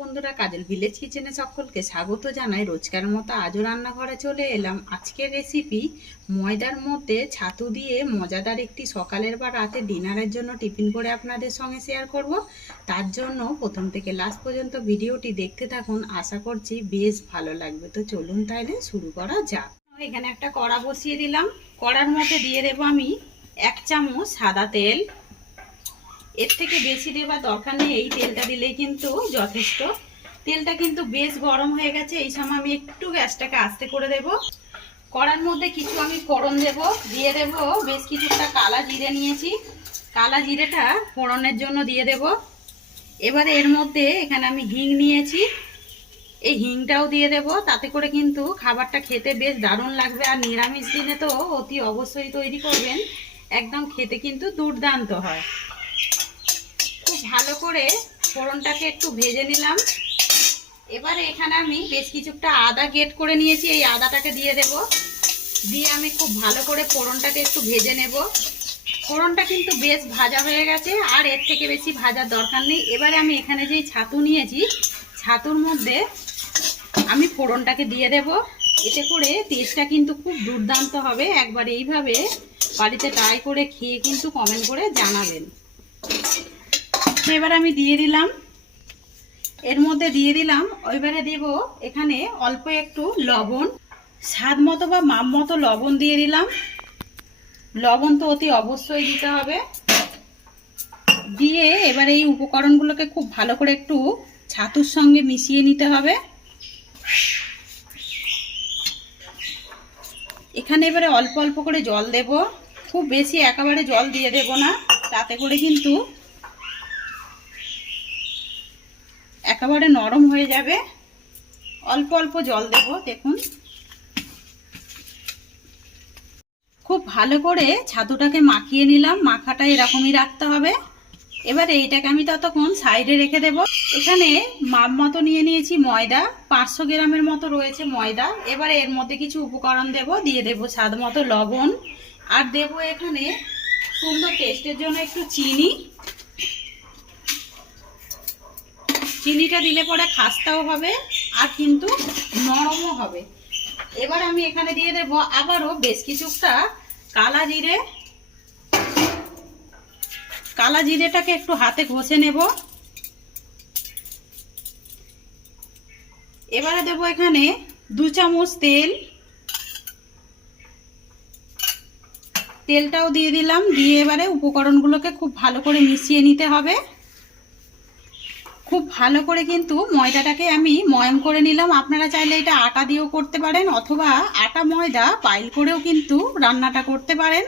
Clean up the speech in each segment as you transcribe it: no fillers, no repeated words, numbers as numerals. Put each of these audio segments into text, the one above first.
বন্ধুরা, কাজল ভিলেজ কিচেনে সকলকে স্বাগত জানাই। রোজকার মতো আজও রান্নাঘরে চলে এলাম। আজকের রেসিপি ময়দার মধ্যে ছাতু দিয়ে মজাদার একটি সকালের বা রাতে ডিনারের জন্য টিফিন করে আপনাদের সঙ্গে শেয়ার করব। তার জন্য প্রথম থেকে লাস্ট পর্যন্ত ভিডিওটি দেখতে থাকুন, আশা করছি বেশ ভালো লাগবে। তো চলুন তাহলে শুরু করা যাক। এখানে একটা কড়া বসিয়ে দিলাম। কড়ার মধ্যে দিয়ে দেবো আমি 1 চামচ সাদা তেল। এর থেকে বেশি দেবার দরকার নেই, এই তেলটা দিলেই কিন্তু যথেষ্ট। তেলটা কিন্তু বেশ গরম হয়ে গেছে। এই সময় আমি একটু গ্যাসটাকে আস্তে করে দেব। কড়ার মধ্যে কিছু আমি ফোড়ন দেব, দিয়ে দেব বেশ কিছুটা কালা জিরে নিয়েছি। কালা জিরেটা ফোড়নের জন্য দিয়ে দেব। এবারে এর মধ্যে এখানে আমি হিং নিয়েছি, এই হিংটাও দিয়ে দেব। তাতে করে কিন্তু খাবারটা খেতে বেশ দারুণ লাগবে। আর নিরামিষ দিনে তো অতি অবশ্যই তৈরি করবেন, একদম খেতে কিন্তু দুর্দান্ত হয়। খুব ভালো করে ফোড়নটাকে একটু ভেজে নিলাম। এবারে এখানে আমি বেশ কিছুটা আদা গ্রেট করে নিয়েছি, এই আদাটাকে দিয়ে দেব। দিয়ে আমি খুব ভালো করে ফোড়নটাকে একটু ভেজে নেব। ফোড়নটা কিন্তু বেশ ভাজা হয়ে গেছে, আর এর থেকে বেশি ভাজার দরকার নেই। এবারে আমি এখানে যেই ছাতু নিয়েছি, ছাতুর মধ্যে আমি ফোড়নটাকে দিয়ে দেব। এতে করে টেস্টটা কিন্তু খুব দুর্দান্ত হবে। একবার এইভাবে বাড়িতে ট্রাই করে খেয়ে কিন্তু কমেন্ট করে জানাবেন। এবার আমি দিয়ে দিলাম, এর মধ্যে দিয়ে দিলাম, এবারে দেব এখানে অল্প একটু লবণ, স্বাদ মতো বা মাপ মতো লবণ দিয়ে দিলাম। লবণ তো অতি অবশ্যই দিতে হবে। দিয়ে এবারে এই উপকরণগুলোকে খুব ভালো করে একটু ছাতুর সঙ্গে মিশিয়ে নিতে হবে। এখানে এবারে অল্প অল্প করে জল দেব, খুব বেশি একেবারে জল দিয়ে দেব না, তাতে করে কিন্তু একেবারে নরম হয়ে যাবে। অল্প অল্প জল দেব। দেখুন, খুব ভালো করে ছাতুটাকে মাখিয়ে নিলাম। মাখাটা এরকমই রাখতে হবে। এবারে এইটাকে আমি ততক্ষণ সাইডে রেখে দেব। এখানে মাপ মতো নিয়ে নিয়েছি ময়দা, 500 গ্রামের মতো রয়েছে ময়দা। এবারে এর মধ্যে কিছু উপকরণ দেব, দিয়ে দেব স্বাদ মতো লবণ, আর দেব এখানে সুন্দর টেস্টের জন্য একটু চিনি। চিনিটা দিলে পরে খাস্তাও হবে আর কিন্তু নরমও হবে। এবার আমি এখানে দিয়ে দেব আবারও বেশ কিছুটা কালা জিরে। কালা জিরেটাকে একটু হাতে ঘষে নেব। এবারে দেব এখানে 2 চামচ তেল। তেলটাও দিয়ে দিলাম। দিয়ে এবারে উপকরণগুলোকে খুব ভালো করে মিশিয়ে নিতে হবে। খুব ভালো করে কিন্তু ময়দাটাকে আমি ময়াম করে নিলাম। আপনারা চাইলে এটা আটা দিয়েও করতে পারেন, অথবা আটা ময়দা পাইল করেও কিন্তু রান্নাটা করতে পারেন।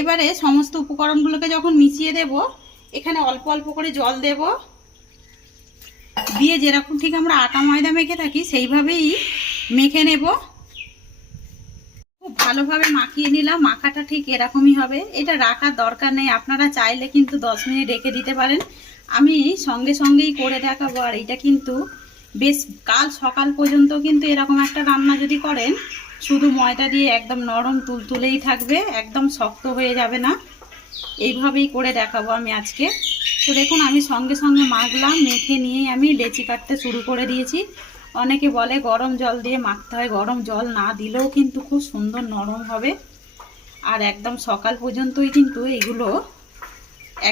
এবারে সমস্ত উপকরণগুলোকে যখন মিশিয়ে দেব, এখানে অল্প অল্প করে জল দেব। দিয়ে যেরকম ঠিক আমরা আটা ময়দা মেখে থাকি সেইভাবেই মেখে নেব। খুব ভালোভাবে মাখিয়ে নিলাম। মাখাটা ঠিক এরকমই হবে। এটা রাখার দরকার নেই, আপনারা চাইলে কিন্তু 10 মিনিট রেখে দিতে পারেন। আমি সঙ্গে সঙ্গেই করে দেখাবো। আর এটা কিন্তু বেশ কাল সকাল পর্যন্ত কিন্তু এরকম একটা রান্না যদি করেন, শুধু ময়দা দিয়ে একদম নরম তুলতুলেই থাকবে, একদম শক্ত হয়ে যাবে না। এইভাবেই করে দেখাবো আমি আজকে। তো দেখুন, আমি সঙ্গে সঙ্গে মাখলাম। মেখে নিয়েই আমি লেচি কাটতে শুরু করে দিয়েছি। অনেকে বলে গরম জল দিয়ে মাখতে হয়, গরম জল না দিলেও কিন্তু খুব সুন্দর নরম হবে। আর একদম সকাল পর্যন্তই কিন্তু এগুলো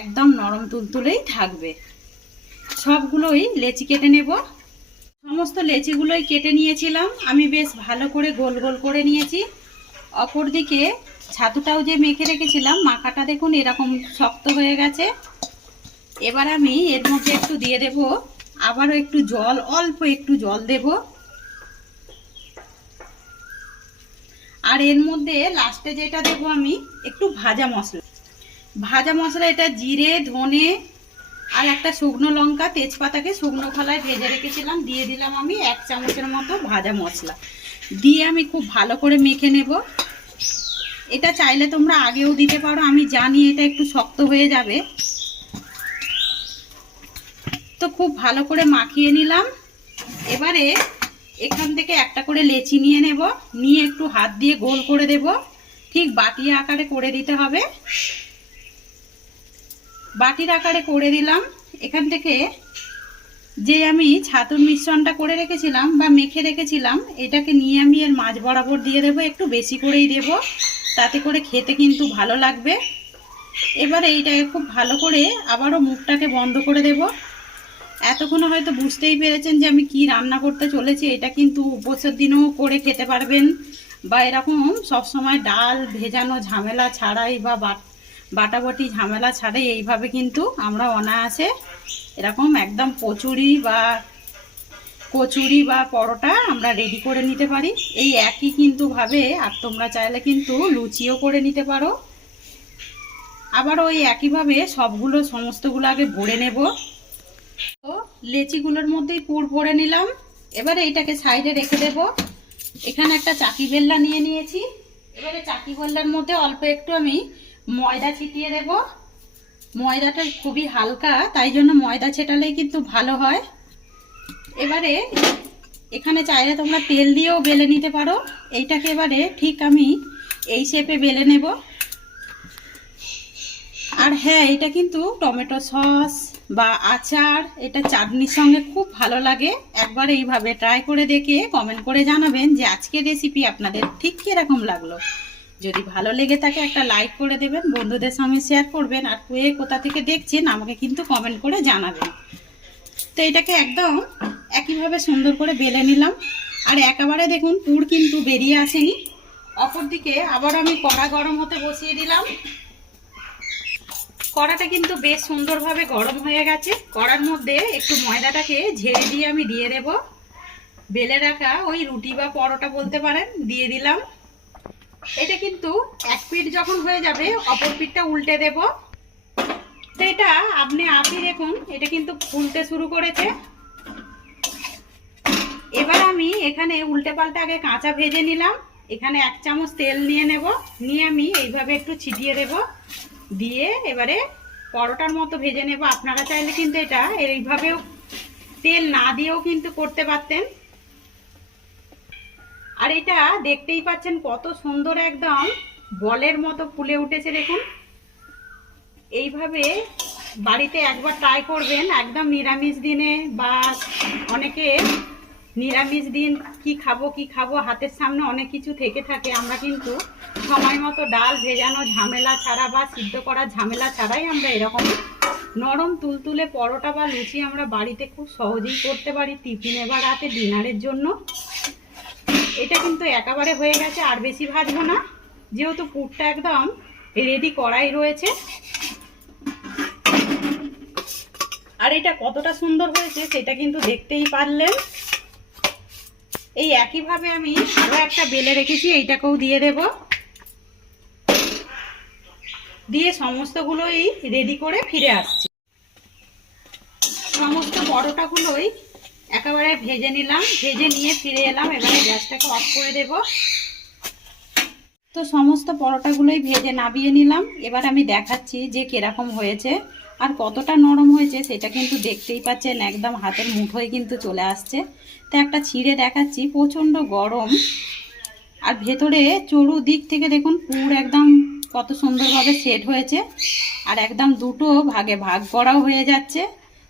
একদম নরম তুলতুলেই থাকবে। সবগুলোই লেচি কেটে নেব। সমস্ত লেচিগুলোই কেটে নিয়েছিলাম আমি, বেশ ভালো করে গোল গোল করে নিয়েছি। অপরদিকে ছাতুটাও যে মেখে রেখেছিলাম, মাখাটা দেখুন এরকম শক্ত হয়ে গেছে। এবার আমি এর মধ্যে একটু দিয়ে দেব আবারও একটু জল, অল্প একটু জল দেব। আর এর মধ্যে লাস্টে যেটা দেব আমি একটু ভাজা মশলা। ভাজা মশলা এটা জিরে, ধনে আর একটা শুকনো লঙ্কা, তেজপাতাকে শুকনো খোলায় ভেজে রেখেছিলাম, দিয়ে দিলাম আমি 1 চামচের মতো ভাজা মশলা। দিয়ে আমি খুব ভালো করে মেখে নেব। এটা চাইলে তোমরা আগেও দিতে পারো, আমি জানি এটা একটু শক্ত হয়ে যাবে। তো খুব ভালো করে মাখিয়ে নিলাম। এবারে এখান থেকে একটা করে লেচি নিয়ে নেব, নিয়ে একটু হাত দিয়ে গোল করে দেব। ঠিক বাটি আকারে করে দিতে হবে। বাটির আকারে করে দিলাম। এখান থেকে যে আমি ছাতুর মিশ্রণটা করে রেখেছিলাম বা মেখে রেখেছিলাম, এটাকে নিয়ে আমি এর মাঝ বরাবর দিয়ে দেবো, একটু বেশি করেই দেব, তাতে করে খেতে কিন্তু ভালো লাগবে। এবারে এইটাকে খুব ভালো করে আবারও মুখটাকে বন্ধ করে দেব। এতক্ষণে হয়তো বুঝতেই পেরেছেন যে আমি কি রান্না করতে চলেছি। এটা কিন্তু উপোসের দিনেও করে খেতে পারবেন, বা এরকম সবসময় ডাল ভেজানো ঝামেলা ছাড়াই বা বাটাবাটি ঝামেলা ছাড়াই এইভাবে কিন্তু আমরা অনায়াসে এরকম একদম কচুরি বা পরোটা আমরা রেডি করে নিতে পারি। এই একই কিন্তু ভাবে আর তোমরা চাইলে কিন্তু লুচিও করে নিতে পারো। আবার ওই একইভাবে সবগুলো সমস্তগুলো আগে ভরে নেব। তো লেচিগুলোর মধ্যেই পুর ভরে নিলাম। এবারে এইটাকে সাইডে রেখে দেব। এখানে একটা চাকি বেল্লা নিয়ে নিয়েছি। এবারে চাকি বেল্লার মধ্যে অল্প একটু আমি ময়দা ছিটিয়ে দেব। ময়দাটা খুবই হালকা, তাই জন্য ময়দা ছেটালেই কিন্তু ভালো হয়। এবারে এখানে চাইলে তোমরা তেল দিয়েও বেলে নিতে পারো। এইটাকে এবারে ঠিক আমি এই শেপে বেলে নেব। আর হ্যাঁ, এটা কিন্তু টমেটো সস বা আচার, এটা চাটনির সঙ্গে খুব ভালো লাগে। একবার এইভাবে ট্রাই করে দেখে কমেন্ট করে জানাবেন যে আজকের রেসিপি আপনাদের ঠিক কীরকম লাগলো। যদি ভালো লেগে থাকে একটা লাইক করে দেবেন, বন্ধুদের সঙ্গে শেয়ার করবেন, আর কে কোথা থেকে দেখছেন আমাকে কিন্তু কমেন্ট করে জানাবেন। তো এটাকে একদম একইভাবে সুন্দর করে বেলে নিলাম। আর একেবারে দেখুন পুর কিন্তু বেরিয়ে আসেনি। অপরদিকে আবার আমি কড়া গরম হতে বসিয়ে দিলাম। কড়াটা কিন্তু বেশ সুন্দরভাবে গরম হয়ে গেছে। কড়ার মধ্যে একটু ময়দাটাকে ঝেড়ে দিয়ে আমি দিয়ে দেব। বেলে রাখা ওই রুটি বা পরোটা বলতে পারেন, দিয়ে দিলাম। এটা কিন্তু এক পিঠ যখন হয়ে যাবে অপর পিঠটা উল্টে দেব। তো এটা আপনি দেখুন এটা কিন্তু ফুলতে শুরু করেছে। এবার আমি এখানে উল্টে পাল্টে আগে কাঁচা ভেজে নিলাম। এখানে 1 চামচ তেল নিয়ে নেব, নিয়ে আমি এইভাবে একটু ছিটিয়ে দেব, দিয়ে এবারে পরোটার মতো ভেজে নেব। আপনারা চাইলে কিন্তু এটা এইভাবেও তেল না দিয়েও কিন্তু করতে পারতেন। আর এটা দেখতেই পাচ্ছেন কত সুন্দর একদম বলের মতো ফুলে উঠেছে দেখুন। এইভাবে বাড়িতে একবার ট্রাই করবেন। একদম নিরামিষ দিনে বা অনেকে নিরামিষ দিন কি খাবো হাতের সামনে অনেক কিছু থেকে থাকে। আমরা কিন্তু সময় মতো ডাল ভেজানো ঝামেলা ছাড়া বা সিদ্ধ করার ঝামেলা ছাড়াই আমরা এরকম নরম তুলতুলে পরোটা বা লুচি আমরা বাড়িতে খুব সহজেই করতে পারি টিফিনে বা রাতে ডিনারের জন্য। এটা কিন্তু একেবারে হয়ে গেছে, আর বেশি ভাজবো না, যেহেতু পুরটা একদম রেডি করাই রয়েছে। আর এটা কতটা সুন্দর হয়েছে সেটা কিন্তু দেখতেই পারলেন। এই একইভাবে আমি আরো একটা বেলে রেখেছি, এইটাকেও দিয়ে দেব। দিয়ে সমস্তগুলোই রেডি করে ফিরে আসছি। সমস্ত পরোটাগুলোই একেবারে ভেজে নিলাম, ভেজে নিয়ে ফিরে এলাম। এবারে গ্যাসটাকে অফ করে দেব। তো সমস্ত পরোটাগুলোই ভেজে নামিয়ে নিলাম। এবার আমি দেখাচ্ছি যে কিরকম হয়েছে আর কতটা নরম হয়েছে সেটা কিন্তু দেখতেই পাচ্ছেন, একদম হাতের মুঠোয় কিন্তু চলে আসছে। তো একটা ছিঁড়ে দেখাচ্ছি, প্রচণ্ড গরম। আর ভেতরে চতুর্দিক থেকে দেখুন পুর একদম কত সুন্দরভাবে সেট হয়েছে, আর একদম দুটো ভাগে ভাগ করাও হয়ে যাচ্ছে।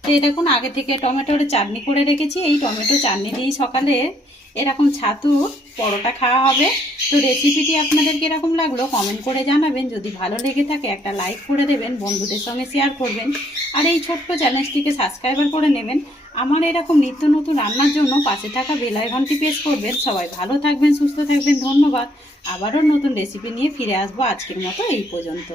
তো এই দেখুন আগে থেকে টমেটোর চাটনি করে রেখেছি, এই টমেটো চাটনি দিয়েই সকালে এরকম ছাতু পরোটা খাওয়া হবে। তো রেসিপিটি আপনাদের কিরকম লাগলো কমেন্ট করে জানাবেন। যদি ভালো লেগে থাকে একটা লাইক করে দেবেন, বন্ধুদের সঙ্গে শেয়ার করবেন, আর এই ছোট্ট চ্যানেলটিকে সাবস্ক্রাইবার করে নেবেন। আমার এরকম নিত্য নতুন রান্নার জন্য পাশে থাকা বেল আইকনটি প্রেস করবেন। সবাই ভালো থাকবেন, সুস্থ থাকবেন, ধন্যবাদ। আবারও নতুন রেসিপি নিয়ে ফিরে আসবো। আজকের মতো এই পর্যন্ত।